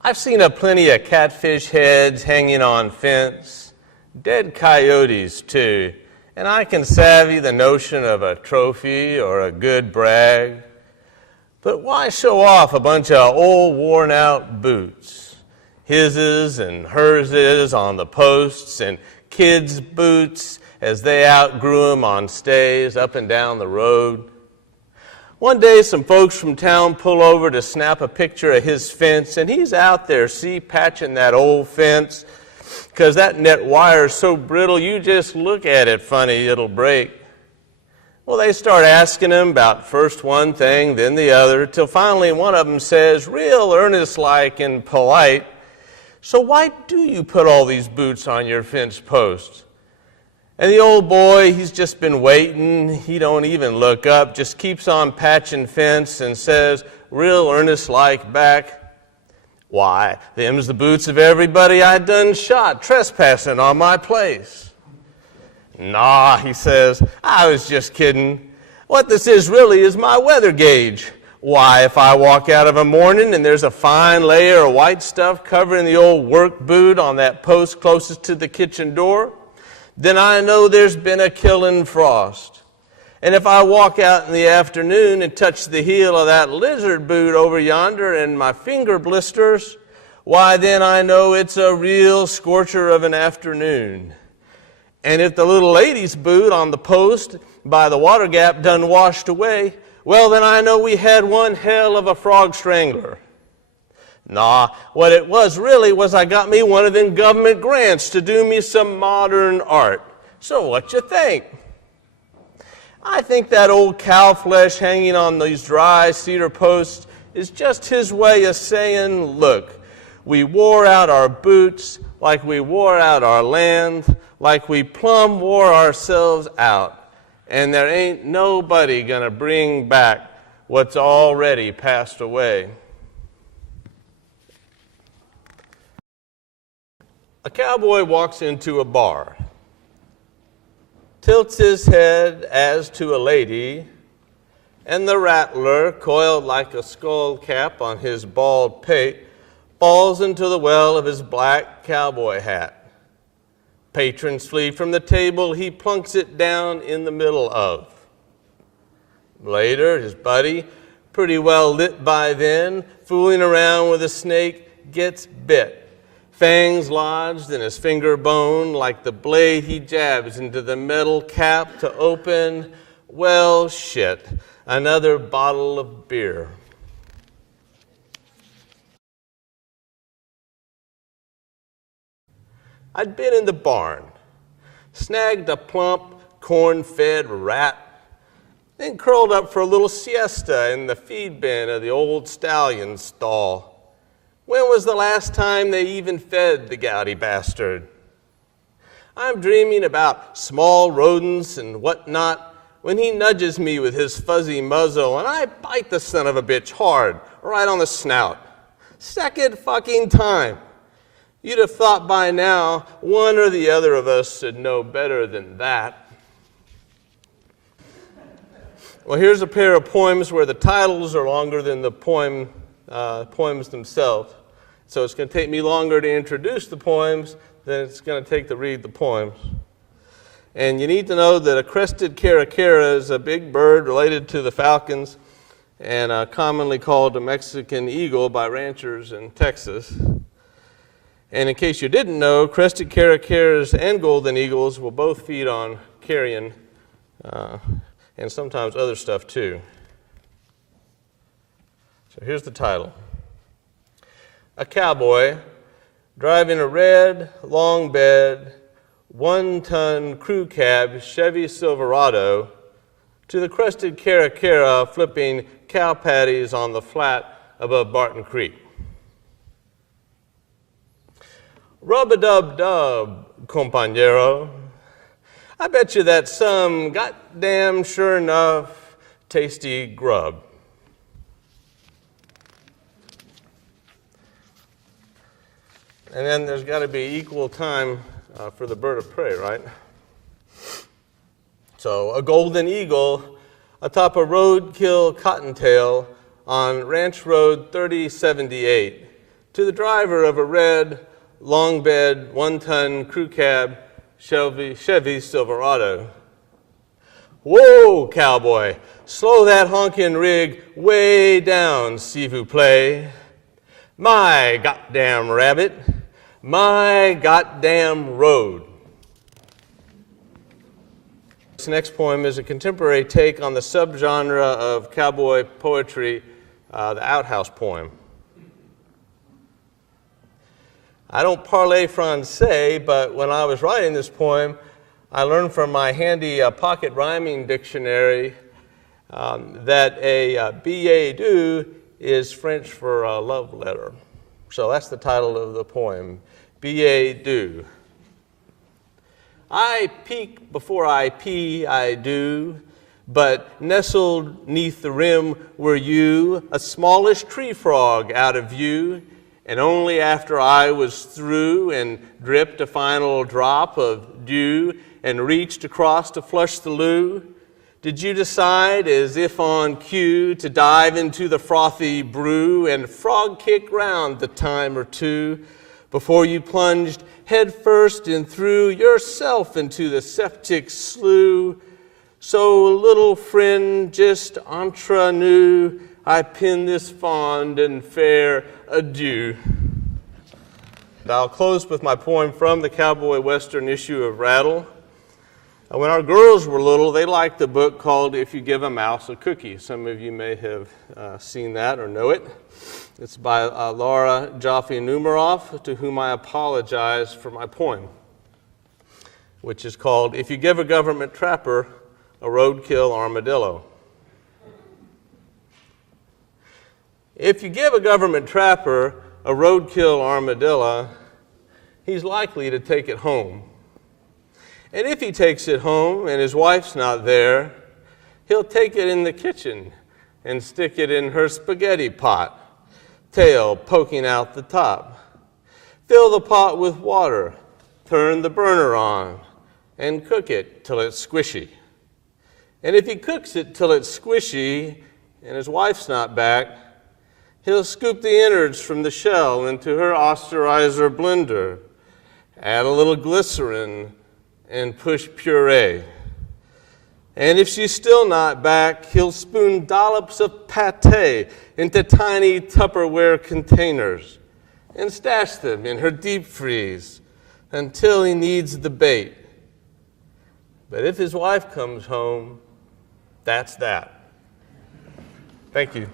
I've seen a plenty of catfish heads hanging on fence, dead coyotes too, and I can savvy the notion of a trophy or a good brag. But why show off a bunch of old worn-out boots? His's and herses on the posts and kids' boots as they outgrew them on stays up and down the road. One day some folks from town pull over to snap a picture of his fence, and he's out there, patching that old fence, because that net wire is so brittle you just look at it funny, it'll break. Well, they start asking him about first one thing, then the other, till finally one of them says, real earnest-like and polite, "So why do you put all these boots on your fence posts?" And the old boy, he's just been waiting. He don't even look up, just keeps on patching fence and says, real earnest-like back, "Why, them's the boots of everybody I done shot trespassing on my place." "Nah," he says, "I was just kidding. What this is really is my weather gauge. Why, if I walk out of a morning and there's a fine layer of white stuff covering the old work boot on that post closest to the kitchen door, then I know there's been a killing frost. And if I walk out in the afternoon and touch the heel of that lizard boot over yonder and my finger blisters, why then I know it's a real scorcher of an afternoon. And if the little lady's boot on the post by the water gap done washed away, well then I know we had one hell of a frog strangler. Nah, what it was really was I got me one of them government grants to do me some modern art. So what you think?" I think that old cow flesh hanging on these dry cedar posts is just his way of saying, look, we wore out our boots like we wore out our land, like we plumb wore ourselves out, and there ain't nobody gonna bring back what's already passed away. A cowboy walks into a bar, tilts his head as to a lady, and the rattler, coiled like a skull cap on his bald pate, falls into the well of his black cowboy hat. Patrons flee from the table, he plunks it down in the middle of. Later, his buddy, pretty well lit by then, fooling around with a snake, gets bit. Fangs lodged in his finger bone like the blade he jabs into the metal cap to open, well, shit, another bottle of beer. I'd been in the barn, snagged a plump, corn-fed rat, then curled up for a little siesta in the feed bin of the old stallion stall. When was the last time they even fed the gouty bastard? I'm dreaming about small rodents and whatnot when he nudges me with his fuzzy muzzle and I bite the son of a bitch hard, right on the snout. Second fucking time. You'd have thought by now one or the other of us should know better than that. Well, here's a pair of poems where the titles are longer than the poems themselves. So it's going to take me longer to introduce the poems than it's going to take to read the poems. And you need to know that a crested caracara is a big bird related to the falcons and commonly called a Mexican eagle by ranchers in Texas. And in case you didn't know, crested caracaras and golden eagles will both feed on carrion and sometimes other stuff too. So here's the title. A cowboy driving a red, long bed, 1-ton crew cab Chevy Silverado to the crested caracara flipping cow patties on the flat above Barton Creek. Rub-a-dub-dub, compañero. I bet you that's some goddamn sure enough tasty grub. And then there's got to be equal time for the bird of prey, right? So a golden eagle atop a roadkill cottontail on Ranch Road 3078 to the driver of a red, long bed, one-ton crew cab Chevy Silverado. Whoa, cowboy, slow that honkin' rig way down, s'il vous plaît. My goddamn rabbit, my goddamn road. This next poem is a contemporary take on the subgenre of cowboy poetry, the outhouse poem. I don't parler français, but when I was writing this poem, I learned from my handy pocket rhyming dictionary that a billet doux is French for a love letter. So that's the title of the poem, billet doux. I peek before I pee, I do, but nestled 'neath the rim were you, a smallish tree frog out of view, and only after I was through and dripped a final drop of dew and reached across to flush the loo, did you decide, as if on cue, to dive into the frothy brew and frog kick round the time or two before you plunged head first and threw yourself into the septic slough? So, little friend, just entre nous, I pin this fond and fair adieu. And I'll close with my poem from the Cowboy Western issue of Rattle. When our girls were little, they liked a book called If You Give a Mouse a Cookie. Some of you may have seen that or know it. It's by Laura Joffe-Numeroff, to whom I apologize for my poem, which is called If You Give a Government Trapper a Roadkill Armadillo. If you give a government trapper a roadkill armadillo, he's likely to take it home. And if he takes it home and his wife's not there, he'll take it in the kitchen and stick it in her spaghetti pot, tail poking out the top. Fill the pot with water, turn the burner on, and cook it till it's squishy. And if he cooks it till it's squishy and his wife's not back, he'll scoop the innards from the shell into her austerizer blender, add a little glycerin, and push puree. And if she's still not back, he'll spoon dollops of pate into tiny Tupperware containers and stash them in her deep freeze until he needs the bait. But if his wife comes home, that's that. Thank you.